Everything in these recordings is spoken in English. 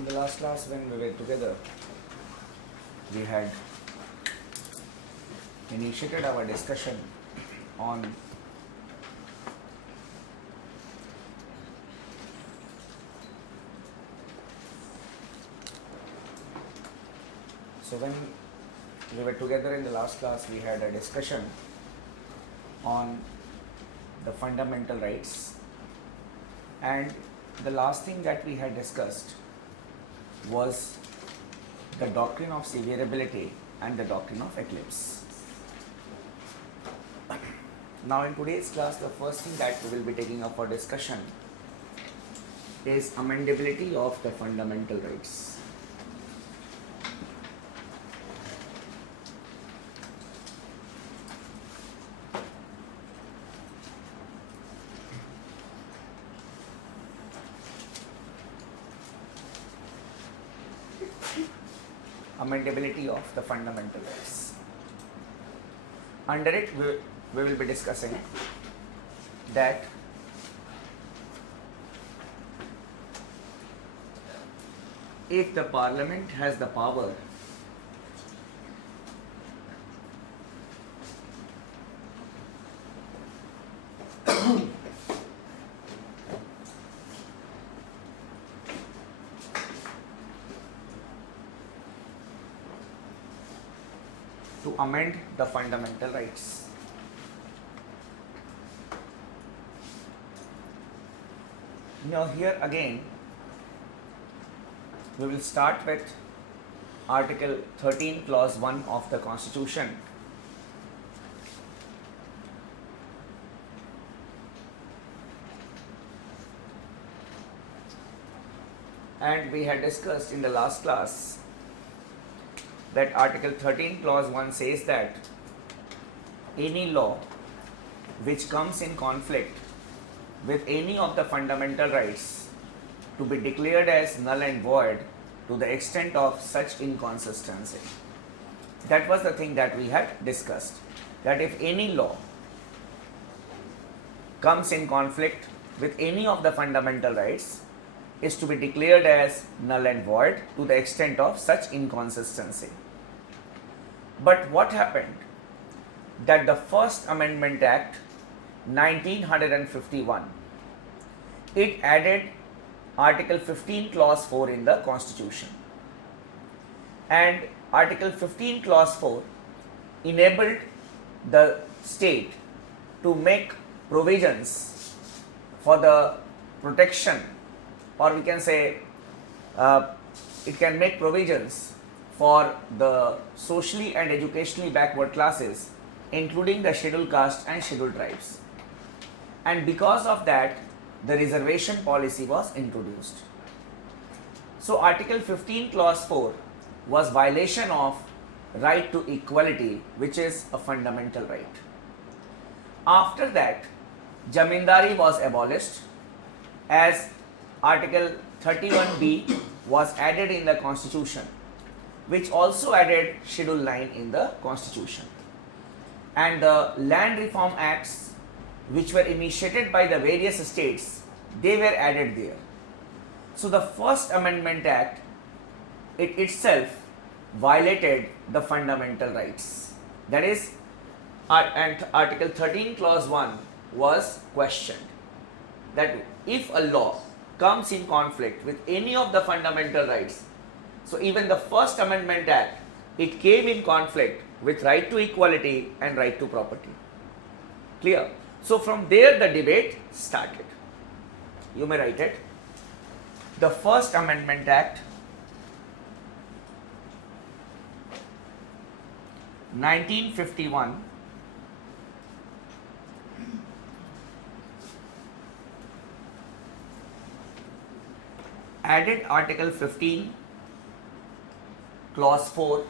In the last class when we were together, we had initiated our discussion on when we were together in the last class, we had a discussion on the fundamental rights, and the last thing that we had discussed was the doctrine of severability and the doctrine of eclipse. Now in today's class, the first thing that we will be taking up for discussion is amendability of the fundamental rights. Amendability of the fundamental rights. Under it, we will be discussing that if the Parliament has the power to amend the fundamental rights. Now here again, we will start with Article 13 Clause 1 of the Constitution. And we had discussed in the last class that Article 13 Clause 1 says that any law which comes in conflict with any of the fundamental rights to be declared as null and void to the extent of such inconsistency. That was the thing that we had discussed, that if any law comes in conflict with any of the fundamental rights, is to be declared as null and void to the extent of such inconsistency. But what happened? That the First Amendment Act 1951, it added Article 15 Clause 4 in the Constitution. And Article 15 Clause 4 enabled the state to make provisions for the protection, or we can say it can make provisions for the socially and educationally backward classes, including the scheduled caste and scheduled tribes. And because of that, the reservation policy was introduced. So Article 15 Clause 4 was violation of right to equality, which is a fundamental right. After that, Jamindari was abolished as Article 31B was added in the Constitution, which also added Schedule 9 in the Constitution. And the Land Reform Acts, which were initiated by the various states, they were added there. So the First Amendment Act, it itself violated the fundamental rights. That is, and Article 13 Clause 1 was questioned, that if a law comes in conflict with any of the fundamental rights, so even the First Amendment Act, it came in conflict with right to equality and right to property. Clear? So from there the debate started. You may write it. The First Amendment Act 1951 added Article 15 Clause 4,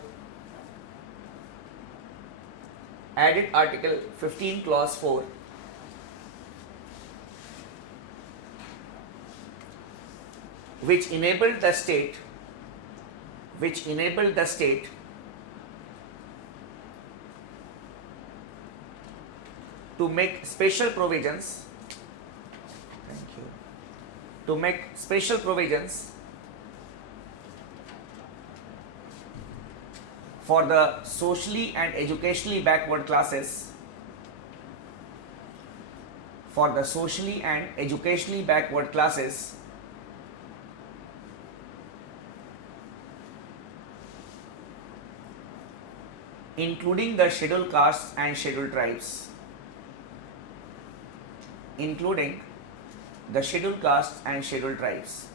added Article 15 Clause 4, which enabled the state to make special provisions to make special provisions for the socially and educationally backward classes, for the socially and educationally backward classes, including the scheduled castes and scheduled tribes, including the scheduled castes and scheduled tribes.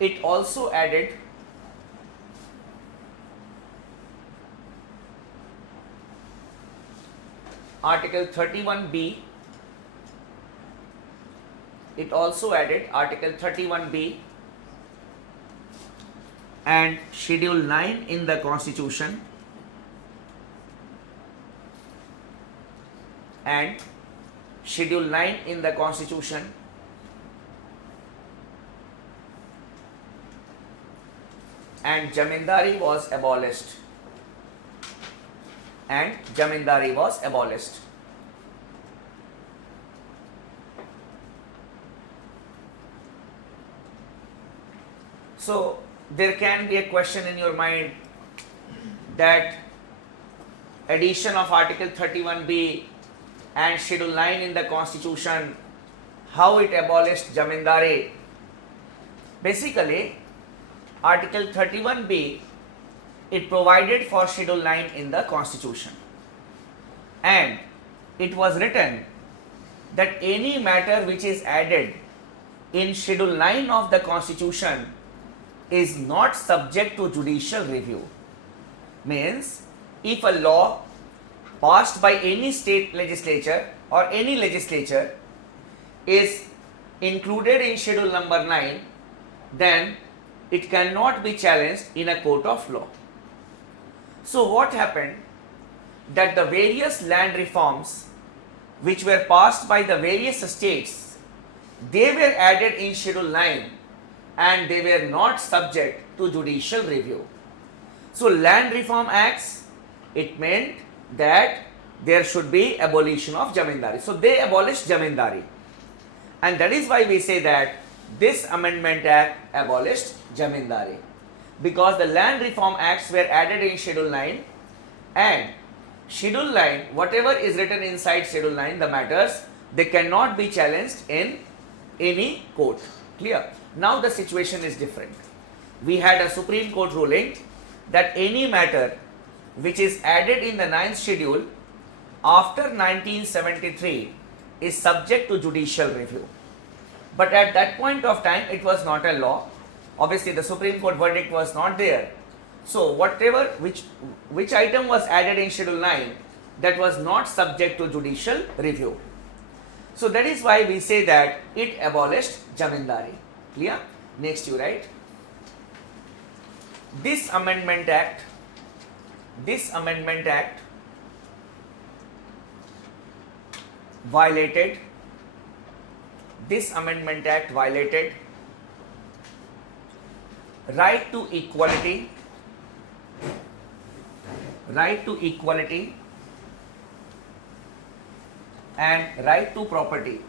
It also added Article 31B. It also added Article 31B and Schedule 9 in the Constitution, and Schedule 9 in the Constitution, and Jamindari was abolished, and Jamindari was abolished. So there can be a question in your mind that addition of Article 31B and Schedule 9 in the Constitution, how it abolished Jamindari. Basically, Article 31B, it provided for Schedule 9 in the Constitution, and it was written that any matter which is added in Schedule 9 of the Constitution is not subject to judicial review. Means, if a law passed by any state legislature or any legislature is included in Schedule number 9, then it cannot be challenged in a court of law. So what happened? That the various land reforms which were passed by the various states, they were added in Schedule 9 and they were not subject to judicial review. So land reform acts, it meant that there should be abolition of Jamindari. So they abolished Jamindari, and that is why we say that this Amendment Act abolished Jamindari, because the land reform acts were added in Schedule 9, and Schedule 9, whatever is written inside Schedule 9, the matters, they cannot be challenged in any court. Clear? Now the situation is different. We had a Supreme Court ruling that any matter which is added in the 9th schedule after 1973 is subject to judicial review. But at that point of time, it was not a law. Obviously, the Supreme Court verdict was not there. So, whatever, which item was added in Schedule 9, that was not subject to judicial review. So, that is why we say that it abolished Jamindari. Clear? Next you write. This Amendment Act violated right to equality and right to property.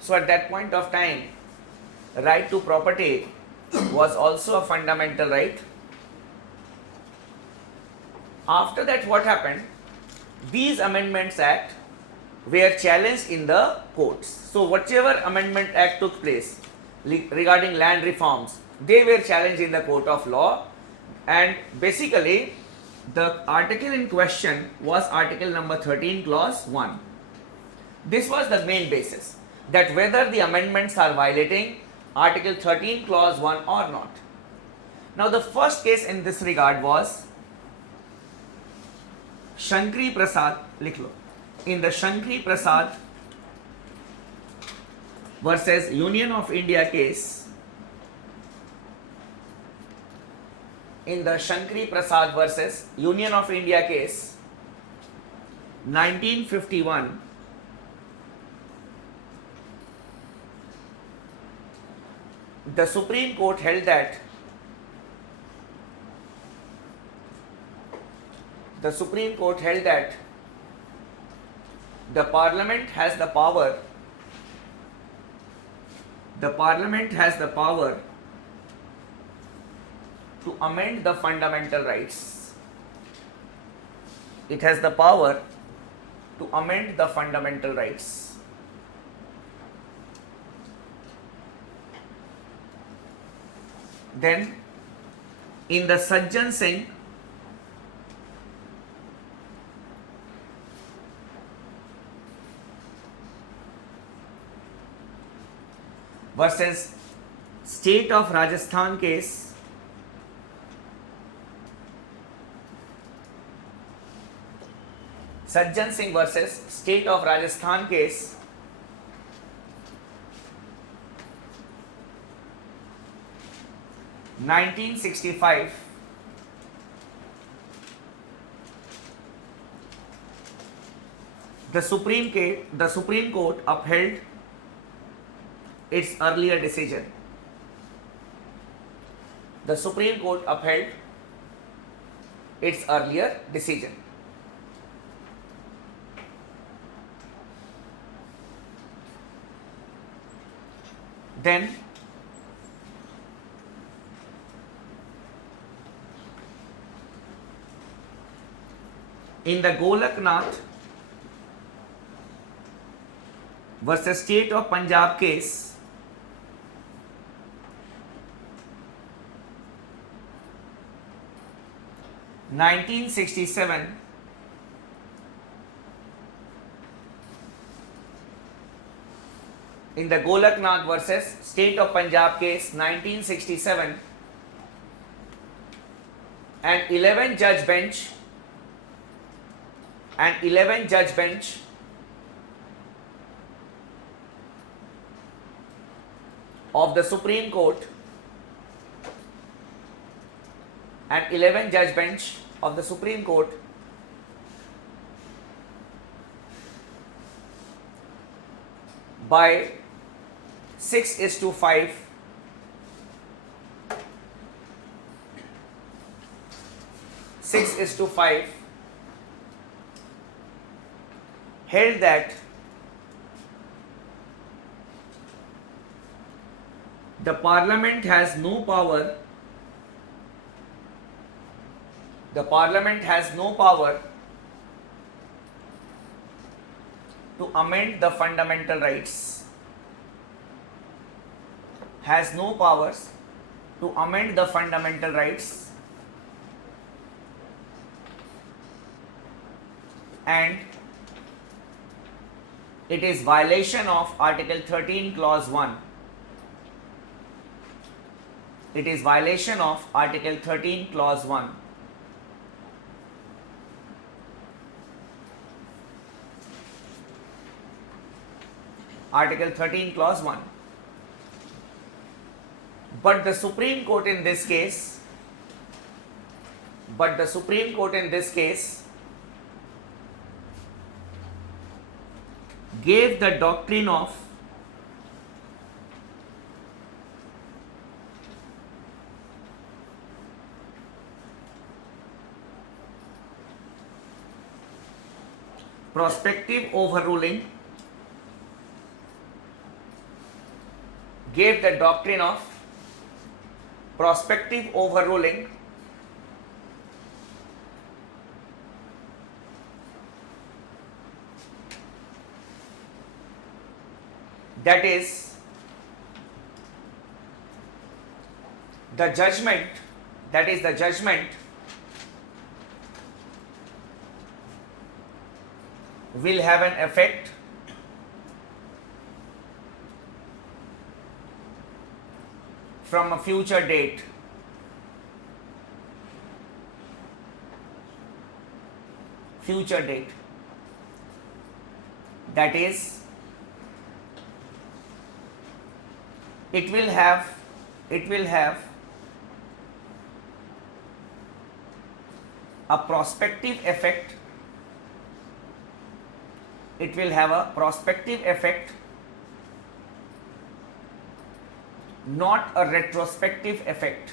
So at that point of time, right to property was also a fundamental right. After that, what happened? These Amendments Act were challenged in the courts. So whatever Amendment Act took place regarding land reforms, they were challenged in the court of law, and basically the article in question was Article number 13 clause 1. This was the main basis, that whether the amendments are violating Article 13 clause 1 or not. Now the first case in this regard was Shankri Prasad, likh lo. In the Shankri Prasad versus Union of India case, in the Shankri Prasad versus Union of India case, 1951, the Supreme Court held that the Supreme Court held that the Parliament has the power to amend the fundamental rights. It has the power to amend the fundamental rights. Then, in the Sajjan Singh versus State of Rajasthan case, Sajjan Singh versus State of Rajasthan case, (1965), the Supreme Court upheld its earlier decision. The Supreme Court upheld its earlier decision. Then, in the Golaknath versus State of Punjab case, (1967), in the Golaknath versus State of Punjab case 1967, an 11-judge bench of the Supreme Court, an 11-judge bench of the Supreme Court by 6:5 held that the Parliament has no power to amend the fundamental rights, has no powers to amend the fundamental rights, and it is violation of Article 13 Clause 1. It is violation of Article 13 Clause 1. Article 13 Clause 1. But the Supreme Court in this case gave the doctrine of prospective overruling, that is the judgment will have an effect from a future date. That is, it will have a prospective effect. It will have a prospective effect, not a retrospective effect.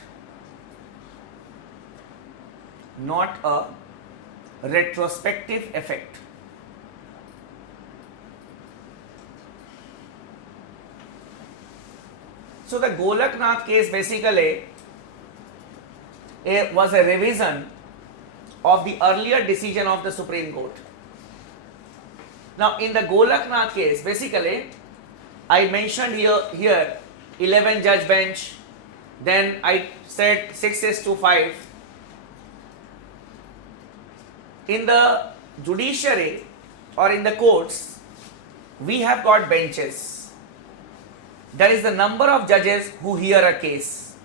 Not a retrospective effect. So the Golaknath case basically was a revision of the earlier decision of the Supreme Court. Now in the Golaknath case, basically I mentioned here 11 judge bench, then I said 6:5. In the judiciary or in the courts, we have got benches. That is the number of judges who hear a case.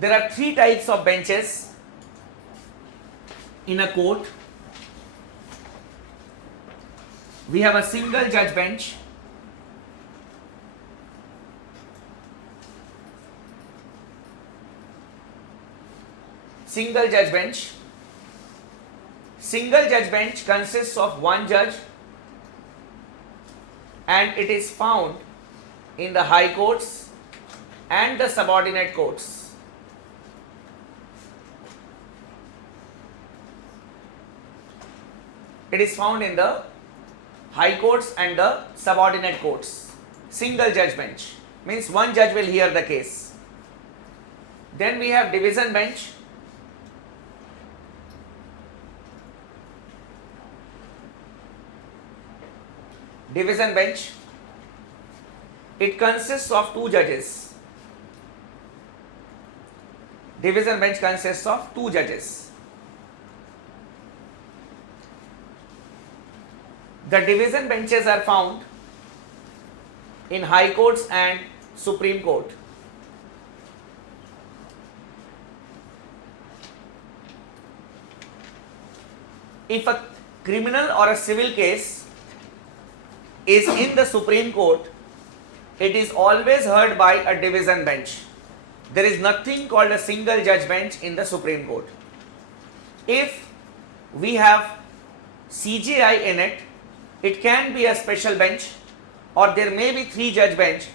There are 3 types of benches in a court. We have a single judge bench, single judge bench. Single judge bench consists of one judge and it is found in the high courts and the subordinate courts. It is found in the high courts and the subordinate courts. Single judge bench means one judge will hear the case. Then we have division bench. Division bench, it consists of 2 judges. Division bench consists of 2 judges. The division benches are found in high courts and Supreme Court. If a criminal or a civil case is in the Supreme Court, it is always heard by a division bench. There is nothing called a single judge bench in the Supreme Court. If we have CJI in it, it can be a special bench or there may be 3 judge bench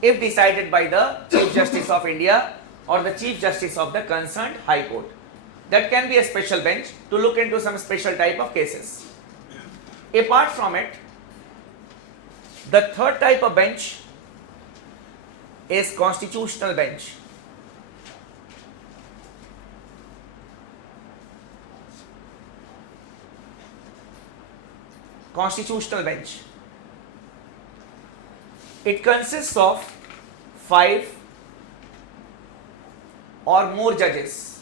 if decided by the Chief Justice of India or the Chief Justice of the concerned High Court. That can be a special bench to look into some special type of cases. Apart from it, the third type of bench is constitutional bench. Constitutional bench. It consists of 5 or more judges.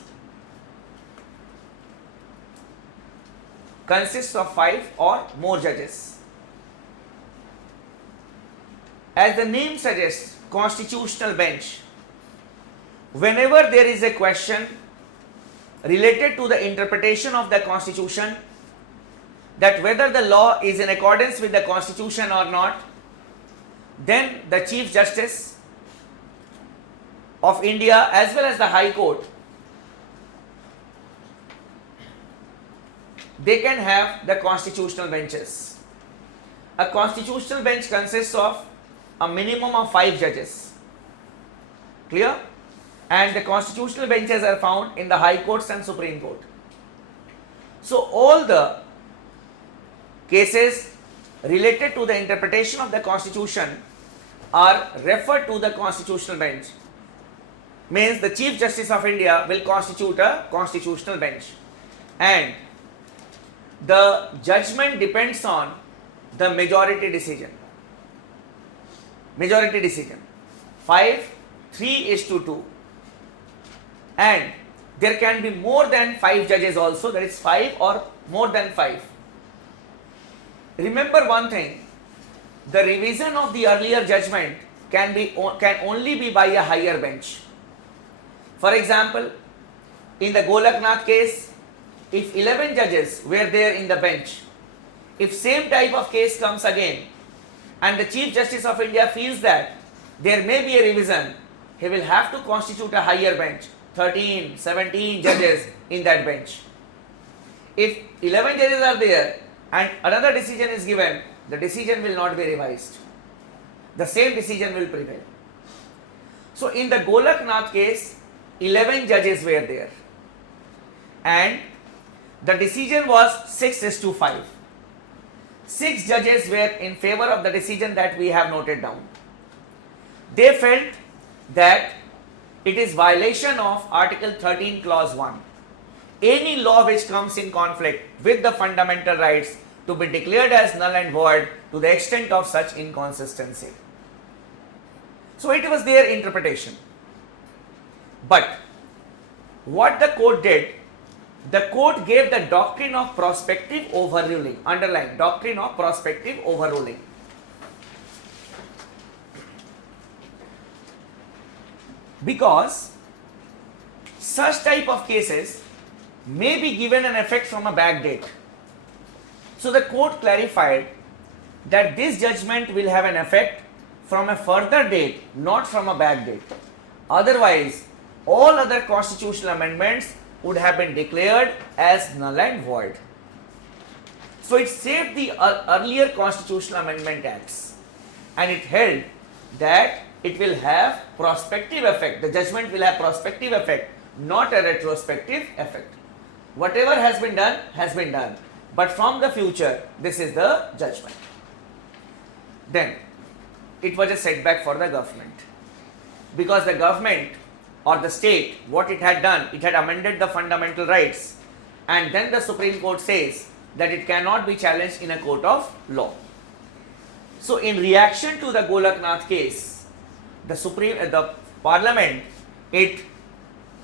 Consists of 5 or more judges. As the name suggests, constitutional bench. Whenever there is a question related to the interpretation of the Constitution, that whether the law is in accordance with the Constitution or not, then the Chief Justice of India as well as the High Court, they can have the constitutional benches. A constitutional bench consists of a minimum of 5 judges. Clear? And the constitutional benches are found in the High Courts and Supreme Court. So all the cases related to the interpretation of the Constitution are referred to the constitutional bench. Means the Chief Justice of India will constitute a constitutional bench. And the judgment depends on the majority decision. Majority decision. 5:3:2. And there can be more than 5 judges also, that is 5 or more than 5. Remember one thing, the revision of the earlier judgment can only be by a higher bench. For example, in the Golaknath case, if 11 judges were there in the bench, if same type of case comes again and the Chief Justice of India feels that there may be a revision, he will have to constitute a higher bench, 13, 17 judges in that bench. If 11 judges are there and another decision is given, the decision will not be revised. The same decision will prevail. So in the Golaknath case, 11 judges were there and The decision was 6:5. 6 judges were in favor of the decision that we have noted down. They felt that it is violation of Article 13 Clause 1. Any law which comes in conflict with the fundamental rights to be declared as null and void to the extent of such inconsistency. So it was their interpretation. But what the court did, the court gave the doctrine of prospective overruling, underline doctrine of prospective overruling. Because such type of cases may be given an effect from a back date. So the court clarified that this judgment will have an effect from a further date, not from a back date. Otherwise, all other constitutional amendments would have been declared as null and void. So it saved the earlier constitutional amendment acts, and it held that it will have prospective effect. The judgment will have prospective effect, not a retrospective effect. Whatever has been done has been done, but from the future, this is the judgment. Then it was a setback for the government, because the government or the state, what it had done, it had amended the fundamental rights, and then the Supreme Court says that it cannot be challenged in a court of law. So in reaction to the Golaknath case, the Parliament, it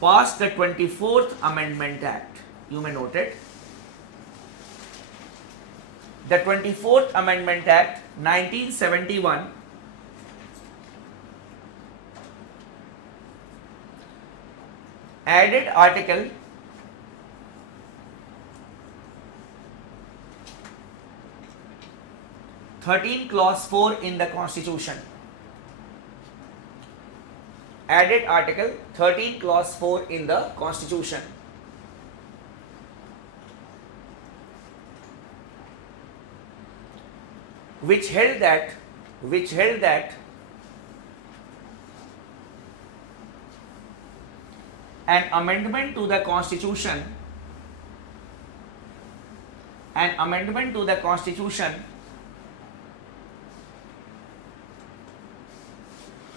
passed the 24th Amendment Act. You may note it. The 24th Amendment Act 1971 added Article 13 Clause 4 in the Constitution. Added Article 13 Clause 4 in the Constitution. Which held that an amendment to the Constitution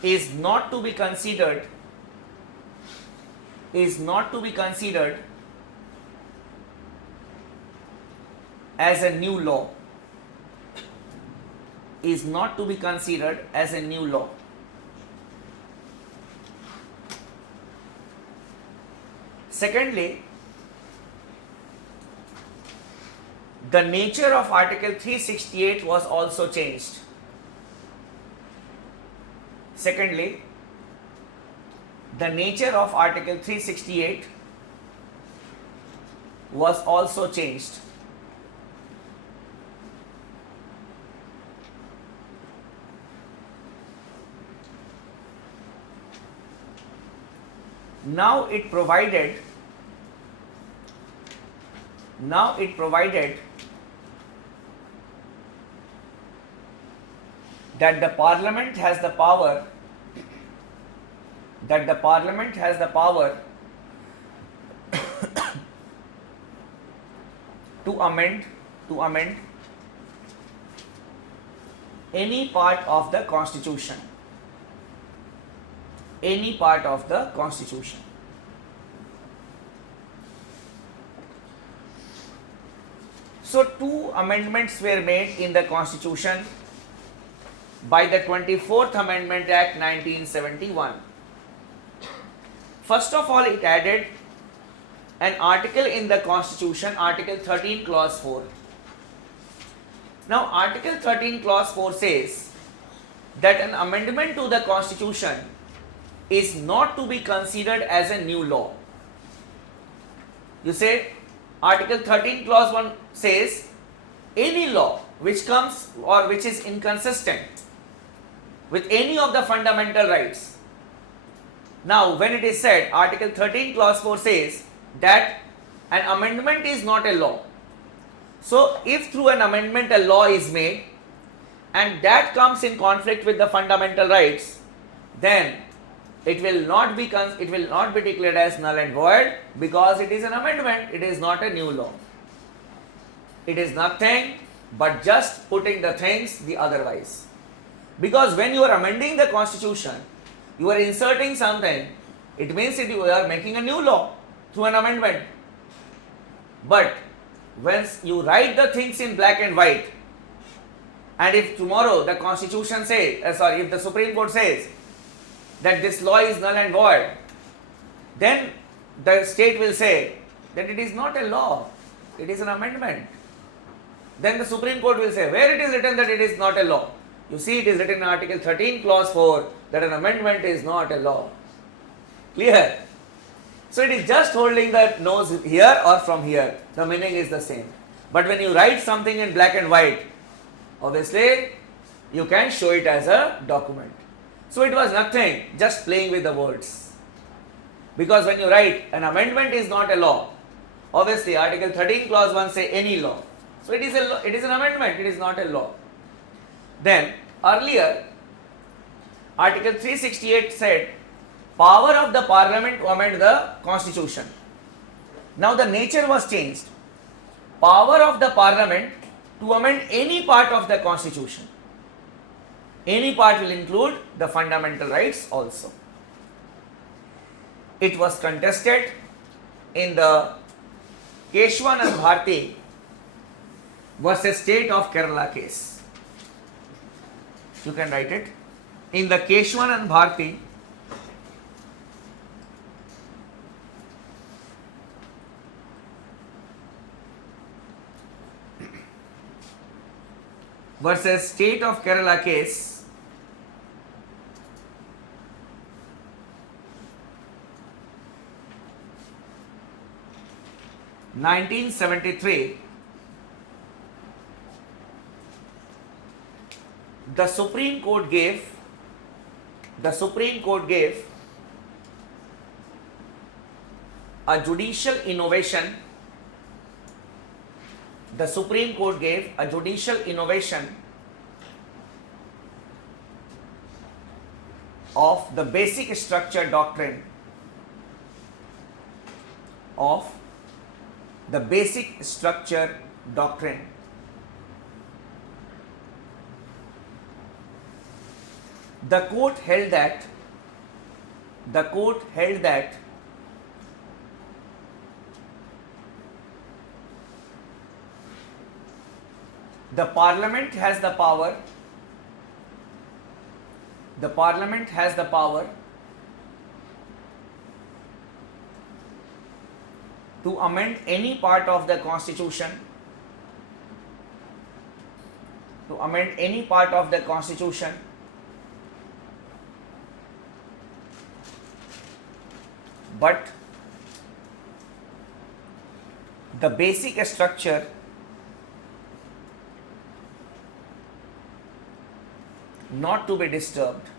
is not to be considered as a new law. Is not to be considered as a new law. Secondly, the nature of Article 368 was also changed. Secondly, the nature of Article 368 was also changed. Now it provided that the Parliament has the power to amend any part of the Constitution. Any part of the Constitution. So two amendments were made in the Constitution by the 24th Amendment Act 1971. First of all, it added an article in the Constitution, Article 13 Clause 4. Now Article 13 Clause 4 says that an amendment to the Constitution is not to be considered as a new law. You say Article 13 Clause 1 says any law which comes or which is inconsistent with any of the fundamental rights. Now when it is said Article 13 Clause 4 says that an amendment is not a law. So if through an amendment a law is made and that comes in conflict with the fundamental rights, then it will not be declared as null and void, because it is an amendment, it is not a new law. It is nothing but just putting the things the otherwise. Because when you are amending the constitution, you are inserting something, it means that you are making a new law through an amendment. But once you write the things in black and white, and if tomorrow the constitution says, if the Supreme Court says that this law is null and void, then the state will say that it is not a law, it is an amendment. Then the Supreme Court will say, where it is written that it is not a law? You see, it is written in Article 13, Clause 4 that an amendment is not a law. Clear? So it is just holding the nose here or from here. The meaning is the same. But when you write something in black and white, obviously you can show it as a document. So it was nothing, just playing with the words. Because when you write an amendment is not a law, obviously Article 13 Clause 1 say any law. So it is an amendment, it is not a law. Then earlier Article 368 said power of the parliament to amend the constitution. Now the nature was changed. Power of the parliament to amend any part of the constitution. Any part will include the fundamental rights also. It was contested in the Keshwanand Bharti versus State of Kerala case. You can write it. In the Keshwanand Bharti versus State of Kerala case, (1973), the Supreme Court gave a judicial innovation. The Supreme Court gave a judicial innovation of the basic structure doctrine The court held that the parliament has the power to amend any part of the constitution but the basic structure not to be disturbed.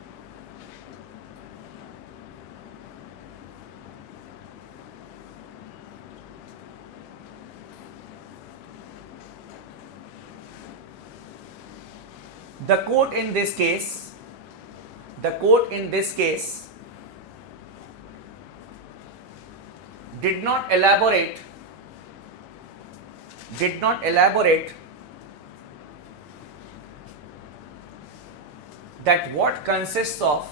The court in this case did not elaborate that what consists of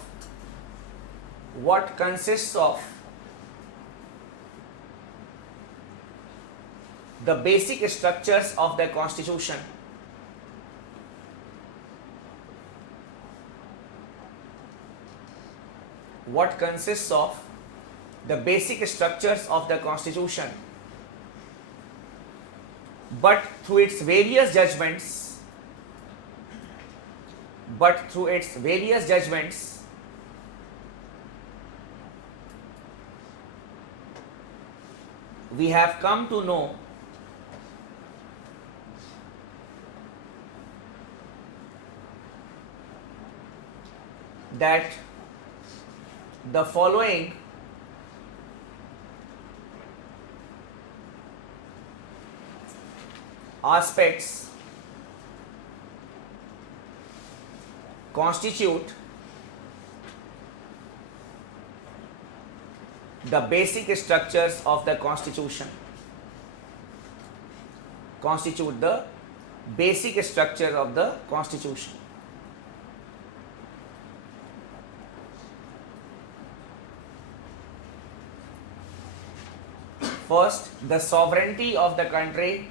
the basic structures of the constitution. What consists of the basic structures of the constitution, but through its various judgments, we have come to know that the following aspects constitute the basic structures of the constitution. constitute the basic structure of the constitution. First, the sovereignty of the country